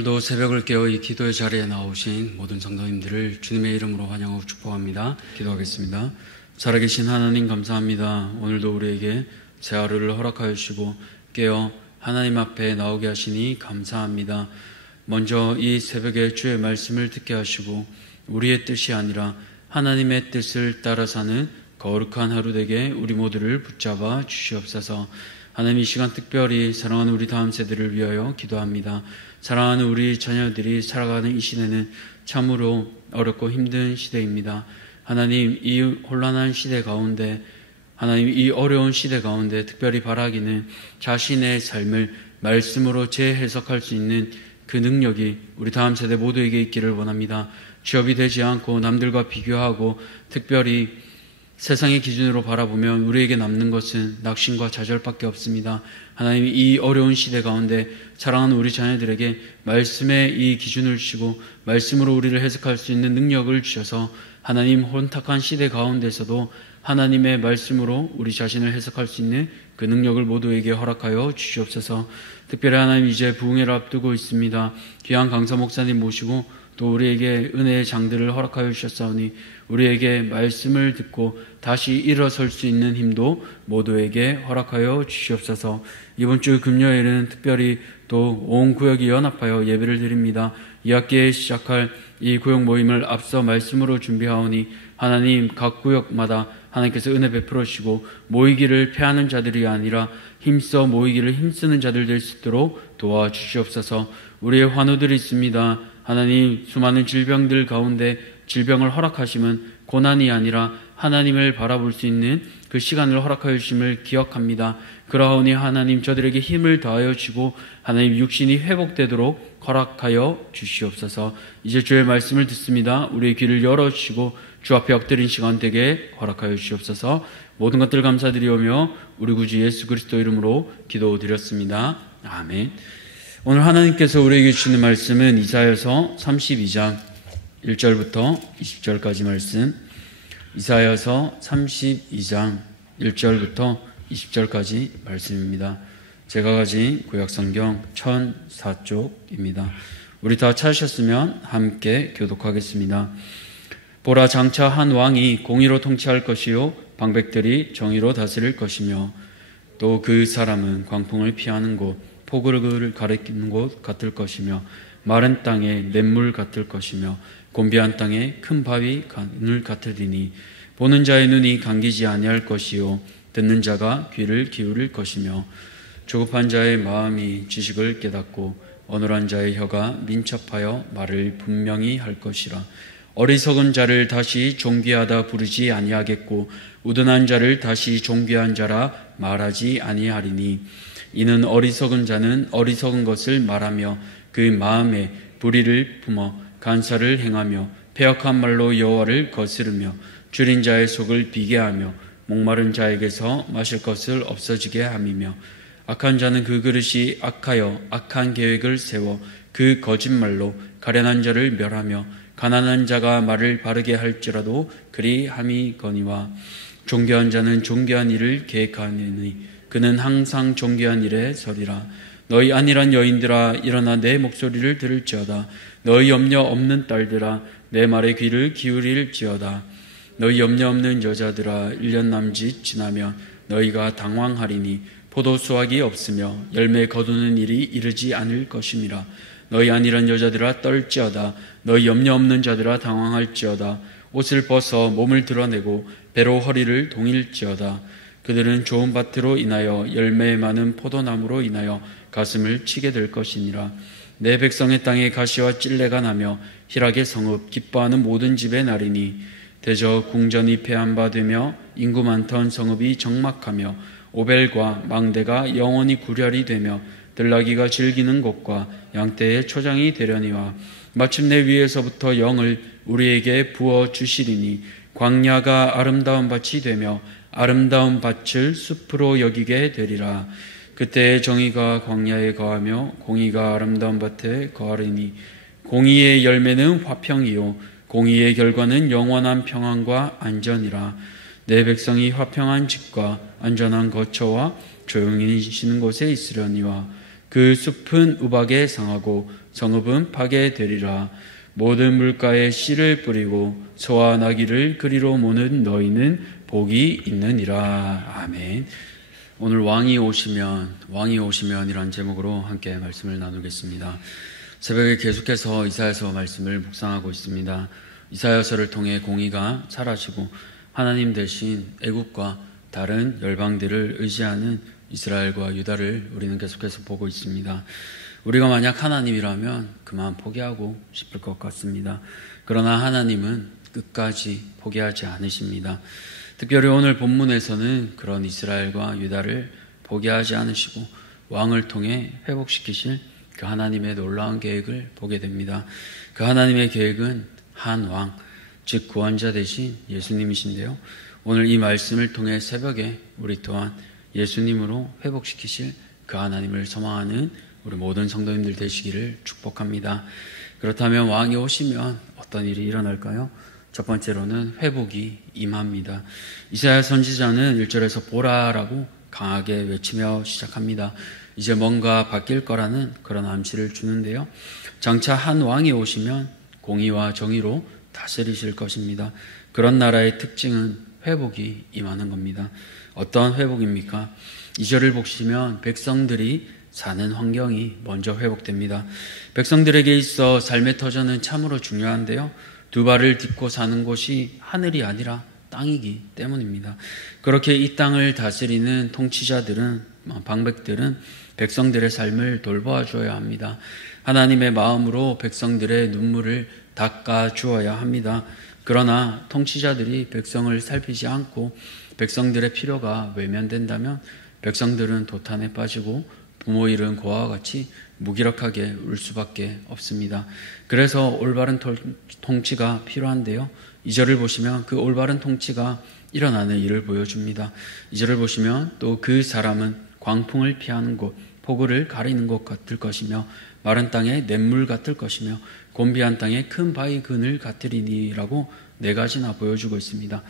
오늘도 새벽을 깨어 이 기도의 자리에 나오신 모든 성도님들을 주님의 이름으로 환영하고 축복합니다. 기도하겠습니다. 살아계신 하나님 감사합니다. 오늘도 우리에게 새 하루를 허락하여 주시고 깨어 하나님 앞에 나오게 하시니 감사합니다. 먼저 이 새벽에 주의 말씀을 듣게 하시고 우리의 뜻이 아니라 하나님의 뜻을 따라 사는 거룩한 하루 되게 우리 모두를 붙잡아 주시옵소서. 하나님, 이 시간 특별히 사랑하는 우리 다음 세대를 위하여 기도합니다. 사랑하는 우리 자녀들이 살아가는 이 시대는 참으로 어렵고 힘든 시대입니다. 하나님, 이 혼란한 시대 가운데, 하나님, 이 어려운 시대 가운데 특별히 바라기는 자신의 삶을 말씀으로 재해석할 수 있는 그 능력이 우리 다음 세대 모두에게 있기를 원합니다. 취업이 되지 않고 남들과 비교하고 특별히 세상의 기준으로 바라보면 우리에게 남는 것은 낙심과 좌절밖에 없습니다. 하나님, 이 어려운 시대 가운데 사랑하는 우리 자녀들에게 말씀의 이 기준을 주시고 말씀으로 우리를 해석할 수 있는 능력을 주셔서 하나님, 혼탁한 시대 가운데서도 하나님의 말씀으로 우리 자신을 해석할 수 있는 그 능력을 모두에게 허락하여 주시옵소서. 특별히 하나님, 이제 부흥회를 앞두고 있습니다. 귀한 강사 목사님 모시고 또 우리에게 은혜의 장들을 허락하여 주셨사오니 우리에게 말씀을 듣고 다시 일어설 수 있는 힘도 모두에게 허락하여 주시옵소서. 이번 주 금요일은 특별히 또 온 구역이 연합하여 예배를 드립니다. 2학기에 시작할 이 구역 모임을 앞서 말씀으로 준비하오니 하나님, 각 구역마다 하나님께서 은혜 베풀어 주시고 모이기를 패하는 자들이 아니라 힘써 모이기를 힘쓰는 자들 될 수 있도록 도와주시옵소서. 우리의 환우들이 있습니다. 하나님, 수많은 질병들 가운데 질병을 허락하심은 고난이 아니라 하나님을 바라볼 수 있는 그 시간을 허락하여 주심을 기억합니다. 그러하오니 하나님, 저들에게 힘을 더하여 주시고 하나님, 육신이 회복되도록 허락하여 주시옵소서. 이제 주의 말씀을 듣습니다. 우리의 귀를 열어주시고 주 앞에 엎드린 시간 되게 허락하여 주시옵소서. 모든 것들 감사드리오며 우리 구주 예수 그리스도 이름으로 기도드렸습니다. 아멘. 오늘 하나님께서 우리에게 주시는 말씀은 이사야서 32장 1절부터 20절까지 말씀, 이사야서 32장 1절부터 20절까지 말씀입니다. 제가 가진 구약성경 1004쪽입니다. 우리 다 찾으셨으면 함께 교독하겠습니다. 보라, 장차 한 왕이 공의로 통치할 것이요 방백들이 정의로 다스릴 것이며 또 그 사람은 광풍을 피하는 곳, 폭우를 가리키는 곳 같을 것이며 마른 땅에 냇물 같을 것이며 곤비한 땅에 큰 바위 간을 같으리니 보는 자의 눈이 감기지 아니할 것이요 듣는 자가 귀를 기울일 것이며 조급한 자의 마음이 지식을 깨닫고 어눌한 자의 혀가 민첩하여 말을 분명히 할 것이라. 어리석은 자를 다시 존귀하다 부르지 아니하겠고 우둔한 자를 다시 존귀한 자라 말하지 아니하리니 이는 어리석은 자는 어리석은 것을 말하며 그 마음에 불의를 품어 간사를 행하며 패역한 말로 여호와를 거스르며 줄인 자의 속을 비게 하며 목마른 자에게서 마실 것을 없어지게 함이며 악한 자는 그 그릇이 악하여 악한 계획을 세워 그 거짓말로 가련한 자를 멸하며 가난한 자가 말을 바르게 할지라도 그리 함이거니와 존귀한 자는 존귀한 일을 계획하느니 그는 항상 존귀한 일에 서리라. 너희 안일한 여인들아, 일어나 내 목소리를 들을지어다. 너희 염려 없는 딸들아, 내 말에 귀를 기울일지어다. 너희 염려 없는 여자들아, 1년 남짓 지나면 너희가 당황하리니 포도 수확이 없으며 열매 거두는 일이 이르지 않을 것임이라. 너희 안일한 여자들아, 떨지어다. 너희 염려 없는 자들아, 당황할지어다. 옷을 벗어 몸을 드러내고 배로 허리를 동일지어다. 그들은 좋은 밭으로 인하여 열매 많은 포도나무로 인하여 가슴을 치게 될 것이니라. 내 백성의 땅에 가시와 찔레가 나며 희락의 성읍 기뻐하는 모든 집에 나리니 대저 궁전이 패한 바 되며 인구 많던 성읍이 적막하며 오벨과 망대가 영원히 구렬이 되며 들나귀가 즐기는 곳과 양떼의 초장이 되려니와 마침내 위에서부터 영을 우리에게 부어 주시리니 광야가 아름다운 밭이 되며 아름다운 밭을 숲으로 여기게 되리라. 그때의 정의가 광야에 거하며 공의가 아름다운 밭에 거하리니 공의의 열매는 화평이요 공의의 결과는 영원한 평안과 안전이라. 내 백성이 화평한 집과 안전한 거처와 조용히 쉬는 곳에 있으려니와 그 숲은 우박에 상하고 성읍은 파괴되리라. 모든 물가에 씨를 뿌리고 소와 나귀를 그리로 모는 너희는 복이 있느니라. 아멘. 오늘 왕이 오시면이란 제목으로 함께 말씀을 나누겠습니다. 새벽에 계속해서 이사야서 말씀을 묵상하고 있습니다. 이사야서를 통해 공의가 사라지고 하나님 대신 애국과 다른 열방들을 의지하는 이스라엘과 유다를 우리는 계속해서 보고 있습니다. 우리가 만약 하나님이라면 그만 포기하고 싶을 것 같습니다. 그러나 하나님은 끝까지 포기하지 않으십니다. 특별히 오늘 본문에서는 그런 이스라엘과 유다를 포기하지 않으시고 왕을 통해 회복시키실 그 하나님의 놀라운 계획을 보게 됩니다. 그 하나님의 계획은 한 왕, 즉 구원자 되신 예수님이신데요. 오늘 이 말씀을 통해 새벽에 우리 또한 예수님으로 회복시키실 그 하나님을 소망하는 우리 모든 성도님들 되시기를 축복합니다. 그렇다면 왕이 오시면 어떤 일이 일어날까요? 첫 번째로는 회복이 임합니다. 이사야 선지자는 1절에서 보라라고 강하게 외치며 시작합니다. 이제 뭔가 바뀔 거라는 그런 암시를 주는데요. 장차 한 왕이 오시면 공의와 정의로 다스리실 것입니다. 그런 나라의 특징은 회복이 임하는 겁니다. 어떤 회복입니까? 2절을 보시면 백성들이 사는 환경이 먼저 회복됩니다. 백성들에게 있어 삶의 터전은 참으로 중요한데요. 두 발을 딛고 사는 곳이 하늘이 아니라 땅이기 때문입니다. 그렇게 이 땅을 다스리는 통치자들은, 방백들은 백성들의 삶을 돌보아 주어야 합니다. 하나님의 마음으로 백성들의 눈물을 닦아 주어야 합니다. 그러나 통치자들이 백성을 살피지 않고 백성들의 필요가 외면된다면 백성들은 도탄에 빠지고 부모 잃은 고아와 같이 무기력하게 울 수밖에 없습니다. 그래서 올바른 통치가 필요한데요. 2절을 보시면 그 올바른 통치가 일어나는 일을 보여줍니다. 2절을 보시면 또 그 사람은 광풍을 피하는 곳, 폭우를 가리는 곳 같을 것이며 마른 땅에 냇물 같을 것이며 곤비한 땅에 큰 바위 그늘 같으리니라고 4가지나 보여주고 있습니다.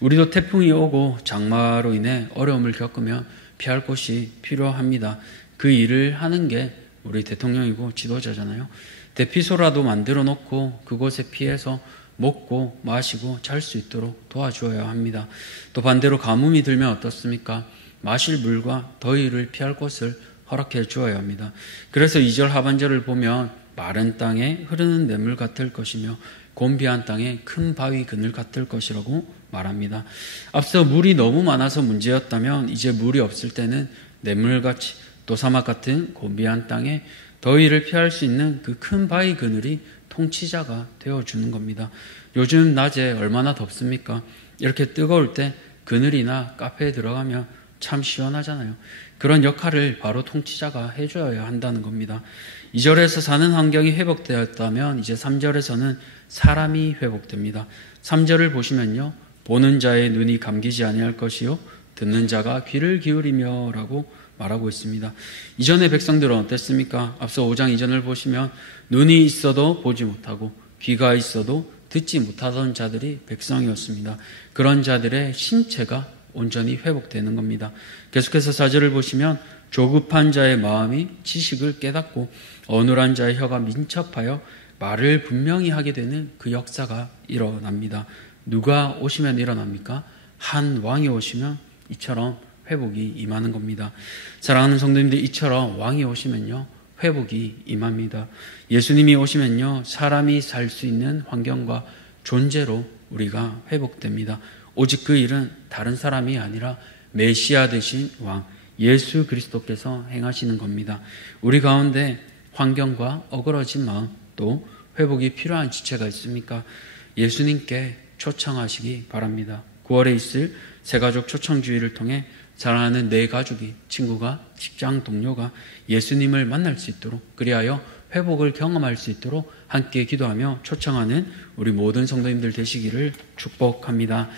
우리도 태풍이 오고 장마로 인해 어려움을 겪으면 피할 곳이 필요합니다. 그 일을 하는 게 우리 대통령이고 지도자잖아요. 대피소라도 만들어 놓고 그곳에 피해서 먹고 마시고 잘 수 있도록 도와주어야 합니다. 또 반대로 가뭄이 들면 어떻습니까? 마실 물과 더위를 피할 곳을 허락해 주어야 합니다. 그래서 2절 하반절을 보면 마른 땅에 흐르는 냇물 같을 것이며 곤비한 땅에 큰 바위 그늘 같을 것이라고 말합니다. 앞서 물이 너무 많아서 문제였다면 이제 물이 없을 때는 냇물같이 또 사막 같은 곤비한 땅에 더위를 피할 수 있는 그 큰 바위 그늘이 통치자가 되어주는 겁니다. 요즘 낮에 얼마나 덥습니까? 이렇게 뜨거울 때 그늘이나 카페에 들어가면 참 시원하잖아요. 그런 역할을 바로 통치자가 해줘야 한다는 겁니다. 2절에서 사는 환경이 회복되었다면 이제 3절에서는 사람이 회복됩니다. 3절을 보시면요. 보는 자의 눈이 감기지 아니할 것이요 듣는 자가 귀를 기울이며 라고 말하고 있습니다. 이전의 백성들은 어땠습니까? 앞서 5장 이전을 보시면 눈이 있어도 보지 못하고 귀가 있어도 듣지 못하던 자들이 백성이었습니다. 그런 자들의 신체가 온전히 회복되는 겁니다. 계속해서 4절을 보시면 조급한 자의 마음이 지식을 깨닫고 어눌한 자의 혀가 민첩하여 말을 분명히 하게 되는 그 역사가 일어납니다. 누가 오시면 일어납니까? 한 왕이 오시면 이처럼 회복이 임하는 겁니다. 사랑하는 성도님들, 이처럼 왕이 오시면요 회복이 임합니다. 예수님이 오시면요 사람이 살 수 있는 환경과 존재로 우리가 회복됩니다. 오직 그 일은 다른 사람이 아니라 메시아 되신 왕 예수 그리스도께서 행하시는 겁니다. 우리 가운데 환경과 어그러진 마음 또 회복이 필요한 지체가 있습니까? 예수님께 초청하시기 바랍니다. 9월에 있을 새가족 초청주의를 통해 사랑하는 내 가족이, 친구가, 직장 동료가 예수님을 만날 수 있도록, 그리하여 회복을 경험할 수 있도록 함께 기도하며 초청하는 우리 모든 성도님들 되시기를 축복합니다.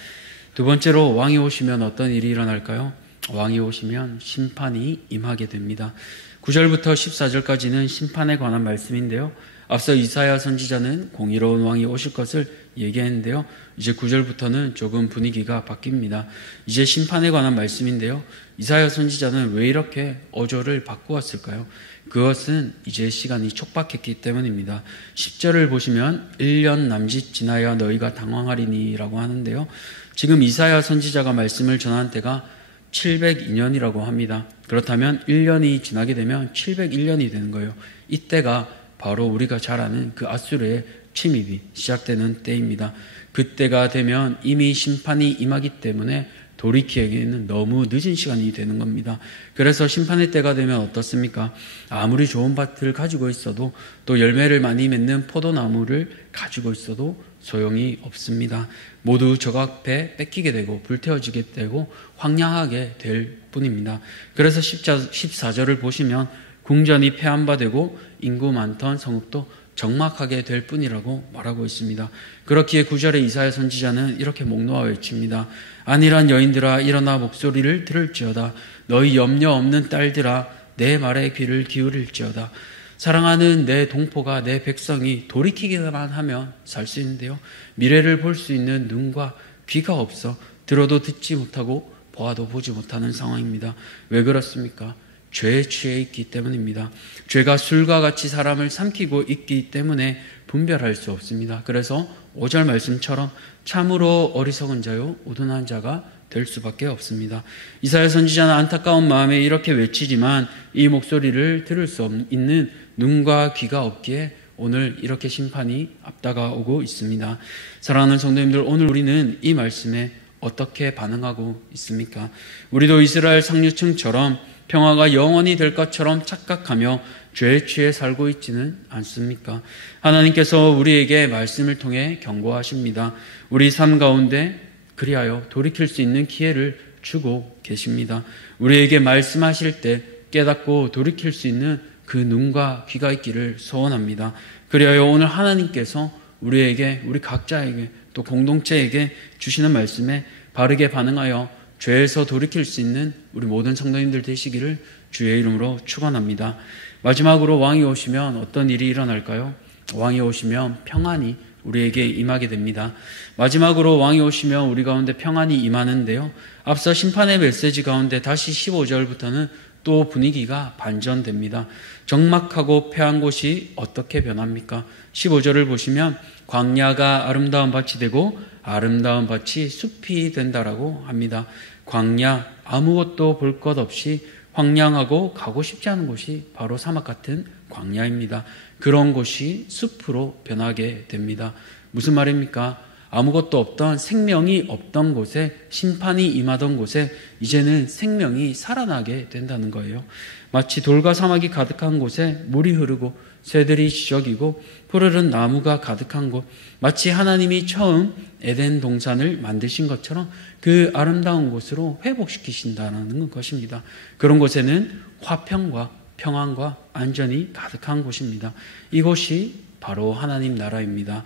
두 번째로 왕이 오시면 어떤 일이 일어날까요? 왕이 오시면 심판이 임하게 됩니다. 9절부터 14절까지는 심판에 관한 말씀인데요. 앞서 이사야 선지자는 공의로운 왕이 오실 것을 얘기했는데요. 이제 9절부터는 조금 분위기가 바뀝니다. 이제 심판에 관한 말씀인데요. 이사야 선지자는 왜 이렇게 어조를 바꾸었을까요? 그것은 이제 시간이 촉박했기 때문입니다. 10절을 보시면 1년 남짓 지나야 너희가 당황하리니 라고 하는데요. 지금 이사야 선지자가 말씀을 전한 때가 702년이라고 합니다. 그렇다면 1년이 지나게 되면 701년이 되는 거예요. 이때가 바로 우리가 잘 아는 그 아수르의 침입이 시작되는 때입니다. 그때가 되면 이미 심판이 임하기 때문에 돌이키기에는 너무 늦은 시간이 되는 겁니다. 그래서 심판의 때가 되면 어떻습니까? 아무리 좋은 밭을 가지고 있어도 또 열매를 많이 맺는 포도나무를 가지고 있어도 소용이 없습니다. 모두 적 앞에 뺏기게 되고 불태워지게 되고 황량하게 될 뿐입니다. 그래서 14절을 보시면 궁전이 폐한바되고 인구 많던 성읍도 적막하게 될 뿐이라고 말하고 있습니다. 그렇기에 9절에 이사야 선지자는 이렇게 목놓아 외칩니다. 안일한 여인들아 일어나 목소리를 들을지어다. 너희 염려 없는 딸들아 내 말에 귀를 기울일지어다. 사랑하는 내 동포가 내 백성이 돌이키기만 하면 살 수 있는데요. 미래를 볼 수 있는 눈과 귀가 없어 들어도 듣지 못하고 보아도 보지 못하는 상황입니다. 왜 그렇습니까? 죄에 취해 있기 때문입니다. 죄가 술과 같이 사람을 삼키고 있기 때문에 분별할 수 없습니다. 그래서 5절 말씀처럼 참으로 어리석은 자요 우둔한 자가 될 수밖에 없습니다. 이사야 선지자는 안타까운 마음에 이렇게 외치지만 이 목소리를 들을 수 있는 눈과 귀가 없기에 오늘 이렇게 심판이 앞다가오고 있습니다. 사랑하는 성도님들, 오늘 우리는 이 말씀에 어떻게 반응하고 있습니까? 우리도 이스라엘 상류층처럼 평화가 영원히 될 것처럼 착각하며 죄에 취해 살고 있지는 않습니까? 하나님께서 우리에게 말씀을 통해 경고하십니다. 우리 삶 가운데 그리하여 돌이킬 수 있는 기회를 주고 계십니다. 우리에게 말씀하실 때 깨닫고 돌이킬 수 있는 그 눈과 귀가 있기를 소원합니다. 그리하여 오늘 하나님께서 우리에게, 우리 각자에게 또 공동체에게 주시는 말씀에 바르게 반응하여 죄에서 돌이킬 수 있는 우리 모든 성도님들 되시기를 주의 이름으로 축원합니다. 마지막으로 왕이 오시면 어떤 일이 일어날까요? 왕이 오시면 평안이 우리에게 임하게 됩니다. 마지막으로 왕이 오시면 우리 가운데 평안이 임하는데요. 앞서 심판의 메시지 가운데 다시 15절부터는 또 분위기가 반전됩니다. 적막하고 폐한 곳이 어떻게 변합니까? 15절을 보시면 광야가 아름다운 밭이 되고 아름다운 밭이 숲이 된다라고 합니다. 광야, 아무것도 볼 것 없이 황량하고 가고 싶지 않은 곳이 바로 사막 같은 광야입니다. 그런 곳이 숲으로 변하게 됩니다. 무슨 말입니까? 아무것도 없던, 생명이 없던 곳에, 심판이 임하던 곳에 이제는 생명이 살아나게 된다는 거예요. 마치 돌과 사막이 가득한 곳에 물이 흐르고 새들이 지저귀고 푸르른 나무가 가득한 곳, 마치 하나님이 처음 에덴 동산을 만드신 것처럼 그 아름다운 곳으로 회복시키신다는 것입니다. 그런 곳에는 화평과 평안과 안전이 가득한 곳입니다. 이곳이 바로 하나님 나라입니다.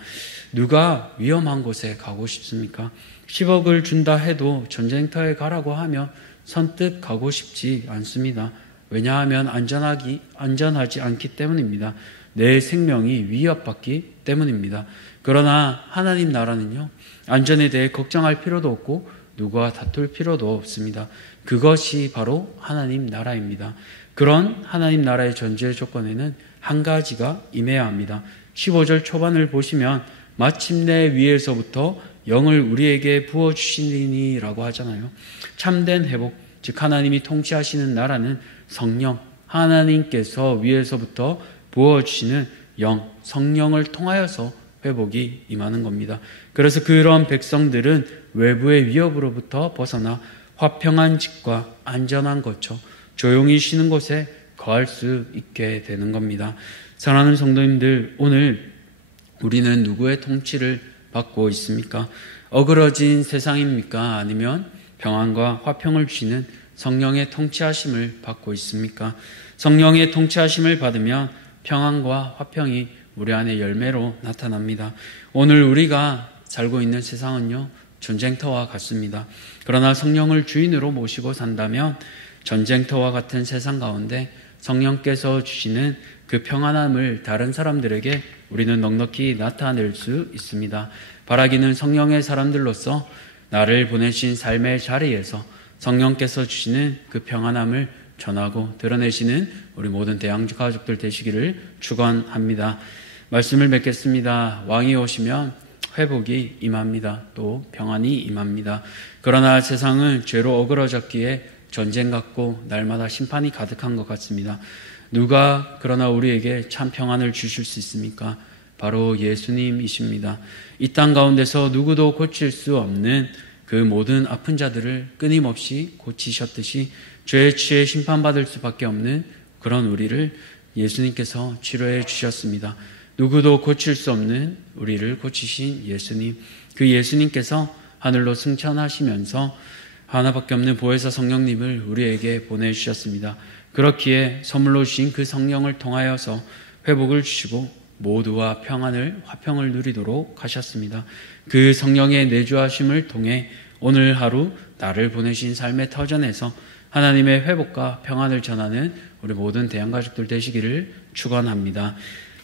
누가 위험한 곳에 가고 싶습니까? 10억을 준다 해도 전쟁터에 가라고 하면 선뜻 가고 싶지 않습니다. 왜냐하면 안전하지 않기 때문입니다. 내 생명이 위협받기 때문입니다. 그러나 하나님 나라는요, 안전에 대해 걱정할 필요도 없고 누구와 다툴 필요도 없습니다. 그것이 바로 하나님 나라입니다. 그런 하나님 나라의 전제 조건에는 한 가지가 임해야 합니다. 15절 초반을 보시면 마침내 위에서부터 영을 우리에게 부어주시니 라고 하잖아요. 참된 회복, 즉 하나님이 통치하시는 나라는 성령, 하나님께서 위에서부터 부어주시는 영, 성령을 통하여서 회복이 임하는 겁니다. 그래서 그런 백성들은 외부의 위협으로부터 벗어나 화평한 집과 안전한 거처, 조용히 쉬는 곳에 거할 수 있게 되는 겁니다. 사랑하는 성도님들, 오늘 우리는 누구의 통치를 받고 있습니까? 어그러진 세상입니까? 아니면 평안과 화평을 주시는 성령의 통치하심을 받고 있습니까? 성령의 통치하심을 받으면 평안과 화평이 우리 안에 열매로 나타납니다. 오늘 우리가 살고 있는 세상은요, 전쟁터와 같습니다. 그러나 성령을 주인으로 모시고 산다면 전쟁터와 같은 세상 가운데 성령께서 주시는 그 평안함을 다른 사람들에게 우리는 넉넉히 나타낼 수 있습니다. 바라기는 성령의 사람들로서 나를 보내신 삶의 자리에서 성령께서 주시는 그 평안함을 전하고 드러내시는 우리 모든 대양가족들 되시기를 축원합니다. 말씀을 맺겠습니다. 왕이 오시면 회복이 임합니다. 또 평안이 임합니다. 그러나 세상은 죄로 어그러졌기에 전쟁 같고 날마다 심판이 가득한 것 같습니다. 누가 그러나 우리에게 참 평안을 주실 수 있습니까? 바로 예수님이십니다. 이 땅 가운데서 누구도 고칠 수 없는 그 모든 아픈 자들을 끊임없이 고치셨듯이 죄에 취해 심판받을 수밖에 없는 그런 우리를 예수님께서 치료해 주셨습니다. 누구도 고칠 수 없는 우리를 고치신 예수님, 그 예수님께서 하늘로 승천하시면서 하나밖에 없는 보혜사 성령님을 우리에게 보내주셨습니다. 그렇기에 선물로 주신 그 성령을 통하여서 회복을 주시고 모두와 평안을, 화평을 누리도록 하셨습니다. 그 성령의 내주하심을 통해 오늘 하루 나를 보내신 삶의 터전에서 하나님의 회복과 평안을 전하는 우리 모든 대양가족들 되시기를 축원합니다.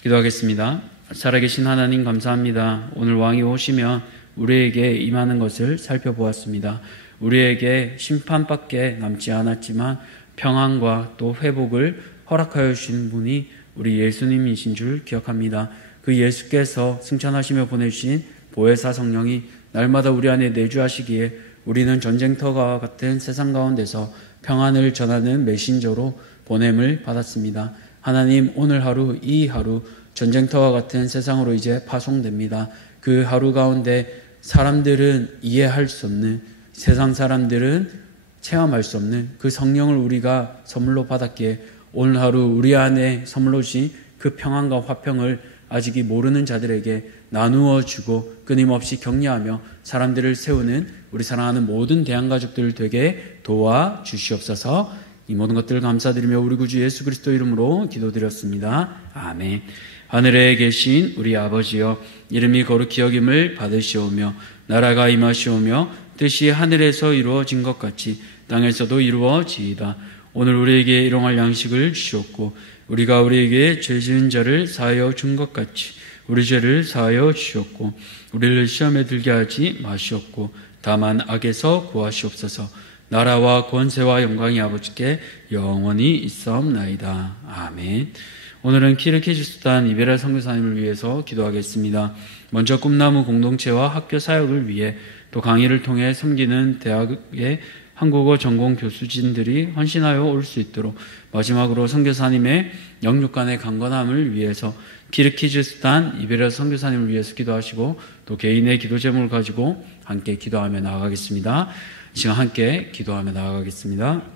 기도하겠습니다. 살아계신 하나님 감사합니다. 오늘 왕이 오시면 우리에게 임하는 것을 살펴보았습니다. 우리에게 심판밖에 남지 않았지만 평안과 또 회복을 허락하여 주신 분이 우리 예수님이신 줄 기억합니다. 그 예수께서 승천하시며 보내주신 보혜사 성령이 날마다 우리 안에 내주하시기에 우리는 전쟁터와 같은 세상 가운데서 평안을 전하는 메신저로 보냄을 받았습니다. 하나님, 오늘 하루, 이 하루 전쟁터와 같은 세상으로 이제 파송됩니다. 그 하루 가운데 사람들은 이해할 수 없는, 세상 사람들은 체험할 수 없는 그 성령을 우리가 선물로 받았기에 오늘 하루 우리 안에 선물로 주신 그 평안과 화평을 아직 모르는 자들에게 나누어 주고 끊임없이 격려하며 사람들을 세우는 우리 사랑하는 모든 대양가족들 되게 도와주시옵소서. 이 모든 것들을 감사드리며 우리 구주 예수 그리스도 이름으로 기도드렸습니다. 아멘. 하늘에 계신 우리 아버지여, 이름이 거룩히 여김을 받으시오며 나라가 임하시오며 뜻이 하늘에서 이루어진 것 같이 땅에서도 이루어지이다. 오늘 우리에게 일용할 양식을 주시옵고 우리가 우리에게 죄 지은 자를 사하여 준 것 같이 우리 죄를 사하여 주시옵고 우리를 시험에 들게 하지 마시옵고 다만 악에서 구하시옵소서. 나라와 권세와 영광이 아버지께 영원히 있사옵나이다. 아멘. 오늘은 키르키즈스탄 이베라 선교사님을 위해서 기도하겠습니다. 먼저 꿈나무 공동체와 학교 사역을 위해 또 강의를 통해 섬기는 대학의 한국어 전공 교수진들이 헌신하여 올 수 있도록, 마지막으로 선교사님의 영육간의 강건함을 위해서 키르키즈스탄 이베라 선교사님을 위해서 기도하시고 또 개인의 기도 제목을 가지고 함께 기도하며 나아가겠습니다. 지금 함께 기도하며 나아가겠습니다.